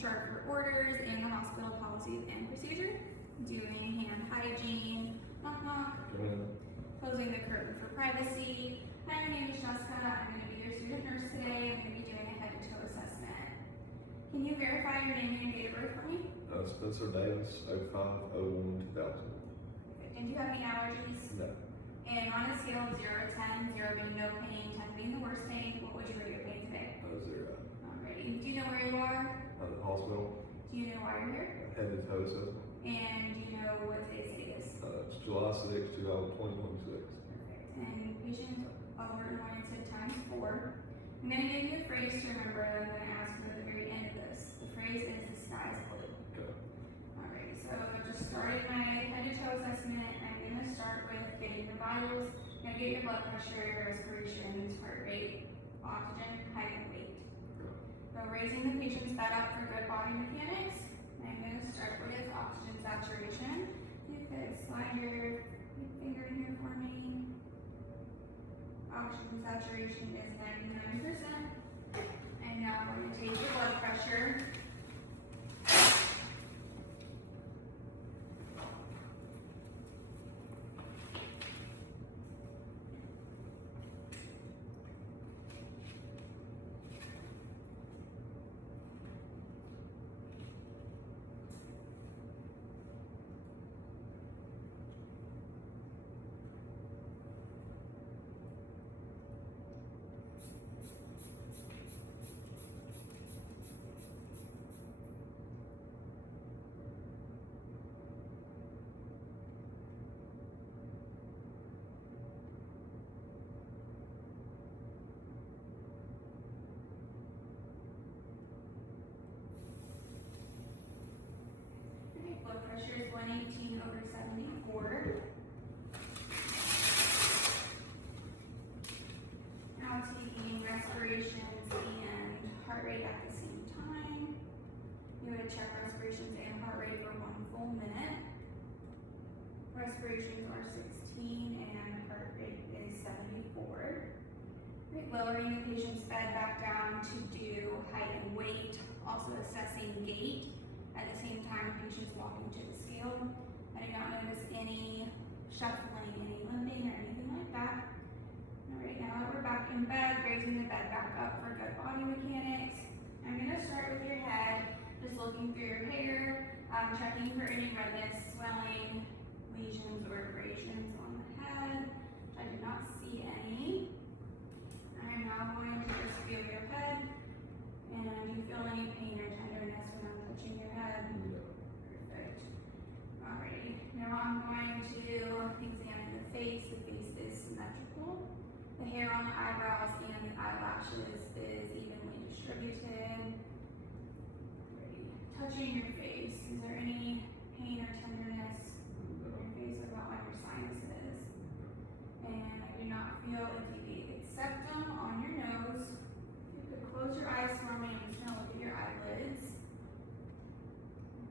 chart for orders and the hospital policies and procedure, doing hand hygiene, knock knock, closing the curtain for privacy. Hi, my name is Jessica. I'm going to be your student nurse today. I'm going to be doing a head to toe assessment. Can you verify your name and date of birth for me? Spencer Davis, 05/01/2000. Perfect. And do you have any allergies? No. And on a scale of 0 to 10, 0 being no pain, 10 being the worst pain, what would you rate your pain today? 0. Alrighty. Do you know where you are? At the hospital. Do you know why you're here? Head to toe assessment. And do you know what today's date is? It's July 6, 2026. Perfect. And patient alert oriented times 4. I'm going to give you a phrase to remember that I'm going to ask you at the very end of this. The phrase is the sky is blue. Okay. Alrighty, so I just started my head to toe assessment. I'm going to start with getting your vitals. I'm going to get your blood pressure, your respirations, heart rate, oxygen, height, and weight. So raising the patient's bed up for good body mechanics. I'm going to start with oxygen saturation. You could slide your finger in here for me. Oxygen saturation is 99%. And now we're going to take your blood pressure. Blood pressure is 118/74. Now taking respirations and heart rate at the same time. You're going to check respirations and heart rate for 1 full minute. Respirations are 16 and heart rate is 74. Right, lowering the patient's bed back down to do height and weight, also assessing gait. At the same time, the patient's walking to the scale. I do not notice any shuffling, any limping, or anything like that. All right, now that we're back in bed, raising the bed back up for good body mechanics. I'm going to start with your head, just looking through your hair, checking for any redness, swelling, lesions, or abrasions on the head. I do not see any. I'm now going to just feel your head. And do you feel any pain or tenderness when I'm touching your head? No. Perfect. Alrighty. Now I'm going to examine the face. The face is symmetrical. The hair on the eyebrows and the eyelashes is evenly distributed. Alrighty. Touching your face. Is there any pain or tenderness on your face? What about on your sinuses? And I do not feel a deviated septum on your nose. Close your eyes for me. I'm just going to look at your eyelids.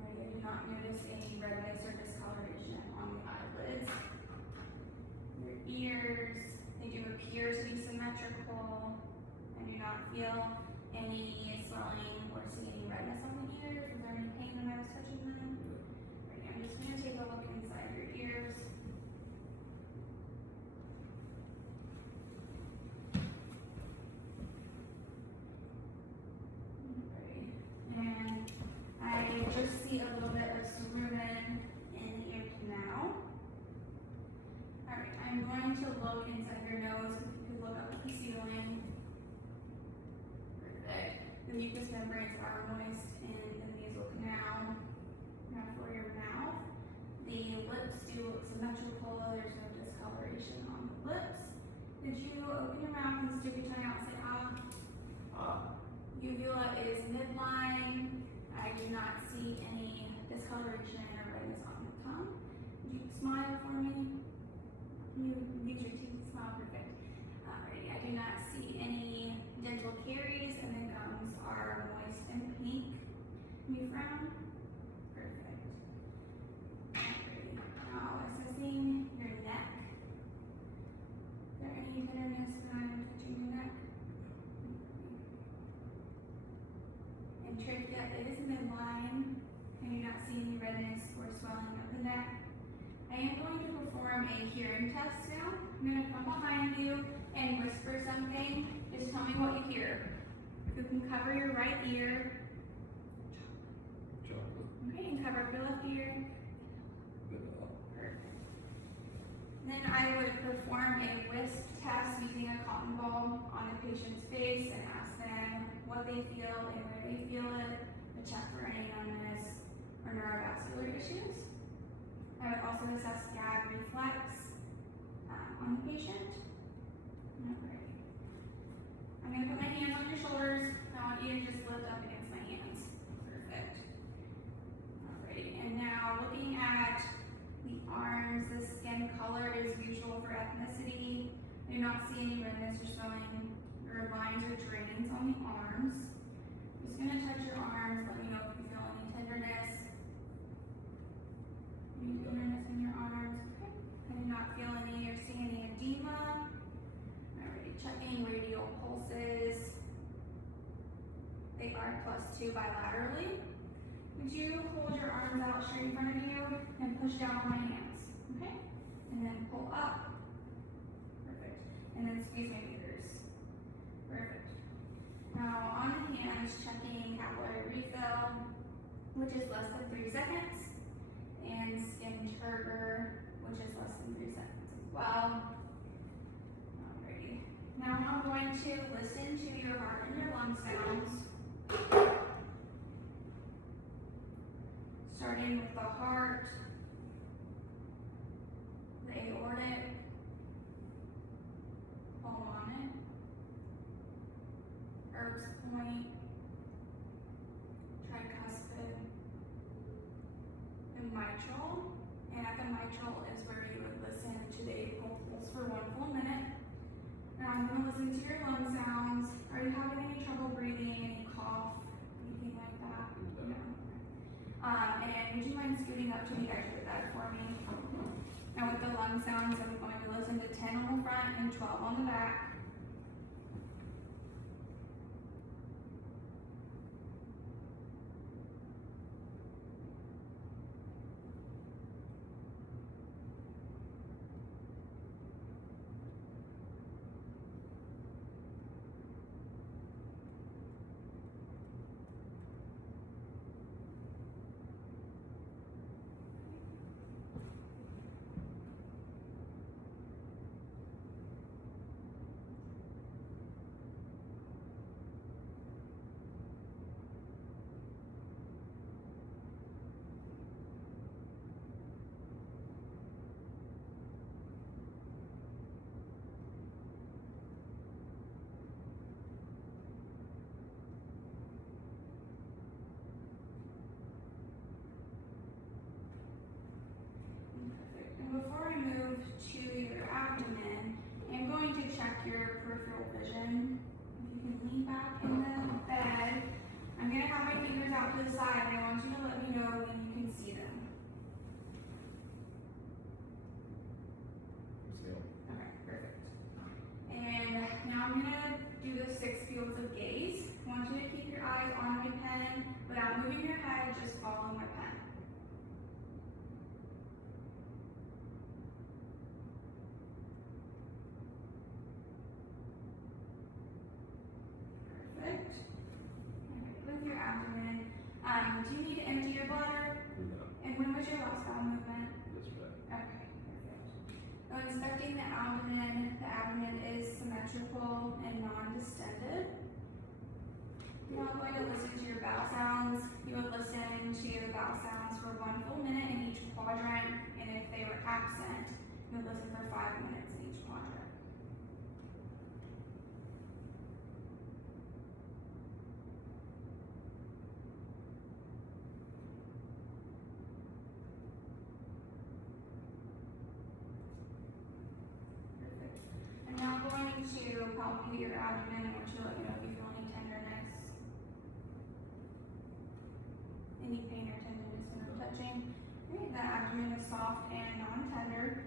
Alright, I do not notice any redness or discoloration on the eyelids. Your ears, they do appear to be symmetrical. I do not feel any swelling or see any redness on the ears. Was there any pain when I was touching them? Alright, I'm just going to take a look inside your ears. And I just see a little bit of cerumen in the ear canal. Alright, I'm going to look inside your nose. If you could look up at the ceiling. Perfect. The mucous membranes are moist in the nasal canal. Now for your mouth. The lips do look symmetrical. There's no discoloration on the lips. Could you open your mouth and stick your tongue out and say ah? Ah. Uvula is midline. I do not see any discoloration or redness on the tongue. Would you smile for me? Can you use your teeth to smile? Perfect. Alrighty, I do not see any dental caries, and the gums are moist and pink. Can you frown? Perfect. Alrighty, now assessing your neck. Is there any tenderness when I'm touching your neck? trachea is midline. I do not see any redness or swelling of the neck. I am going to perform a hearing test now. I'm going to come behind you and whisper something. Just tell me what you hear. You can cover your right ear. Chocolate. Okay, and cover up your left ear. Vanilla. Perfect. Then I would perform a wisp test using a cotton ball on the patient's face and ask them what they feel and where they feel it, to check for any numbness or neurovascular issues. I would also assess gag reflex on the patient. Alright. I'm going to put my hands on your shoulders. I want you to just lift up against my hands. Perfect. Alrighty, and now looking at the arms, the skin color is usual for ethnicity. I do not see any redness or swelling or lines or drains on the arms. I'm just going to touch your arms, let me know if you feel any tenderness. Any tenderness in your arms? Okay. I do not feel any or see any edema. Alrighty, checking radial pulses. They are +2 bilaterally. Would you hold your arms out straight in front of you and push down on my hands? Okay? And then pull up. Perfect. And then squeeze my fingers. Perfect. Now on the hands, checking capillary refill, which is less than 3 seconds, and skin turgor, which is less than 3 seconds as well. Alrighty. Now I'm going to listen to your heart and your lung sounds. Starting with the heart, the aortic, pulmonic, Erb's point, tricuspid, and mitral. And at the mitral is where you would listen to the apical pulse for 1 full minute. Now I'm going to listen to your lung sounds. Are you having any trouble breathing, any cough, anything like that? No. And would you mind scooting up to the edge of the bed for me? Now with the lung sounds, I'm going to listen to 10 on the front and 12 on the back. Before I move to your abdomen, I'm going to check your peripheral vision. If you can lean back in the bed, I'm going to have my fingers out to the side and I want you to let me know when you can see them. Okay, perfect. And now I'm going to do the 6 fields of gaze. I want you to keep your eyes on my pen without moving your head, just follow my pen. With your abdomen, do you need to empty your bladder? No. And when was your last bowel movement? Yesterday. Okay, perfect. Now inspecting the abdomen is symmetrical and non-distended. Now I'm going to listen to your bowel sounds. You would listen to the bowel sounds for 1 full minute in each quadrant, and if they were absent, you would listen for 5 minutes in each quadrant. I'm now going to palpate your abdomen. I want you to let me know if you feel any tenderness, any pain or tenderness when I'm touching. Great, that abdomen is soft and non-tender.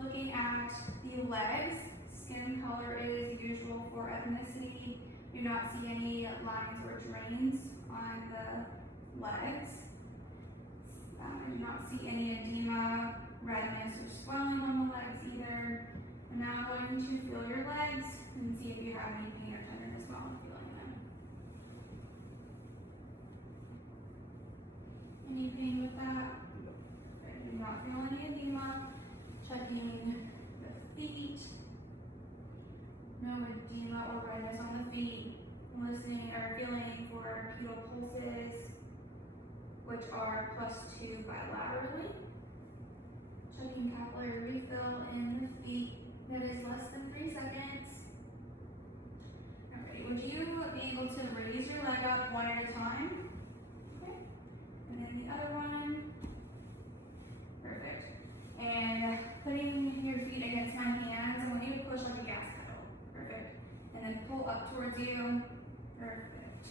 Looking at the legs, skin color is usual for ethnicity. I Do not see any lines or drains on the legs. I do not see any edema, redness, or swelling on the legs either. And now I'm going to feel your legs and see if you have any pain or tenderness while I'm feeling them. Any pain with that? Okay, do not feel any edema. Checking the feet. No edema or redness on the feet. Listening or feeling for pedal pulses, which are +2 bilaterally. Checking capillary refill in the feet that is less than 3 seconds. Alright, would you be able to raise your leg up one at a time? Okay. And then the other one. Perfect. And putting your feet against my hands, I want you to push like a gas pedal. Perfect. And then pull up towards you. Perfect.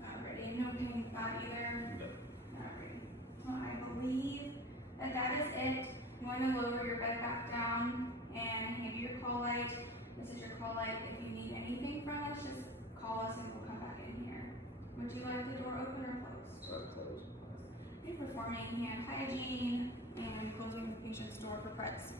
Alrighty, no pain with that either. Alright. Well, I believe that is it. I'm going to lower your bed back down and hand you your call light. This is your call light. If you need anything from us, just call us and we'll come back in here. Would you like the door open or closed? Close. You're performing hand hygiene and closing the patient's door for pets.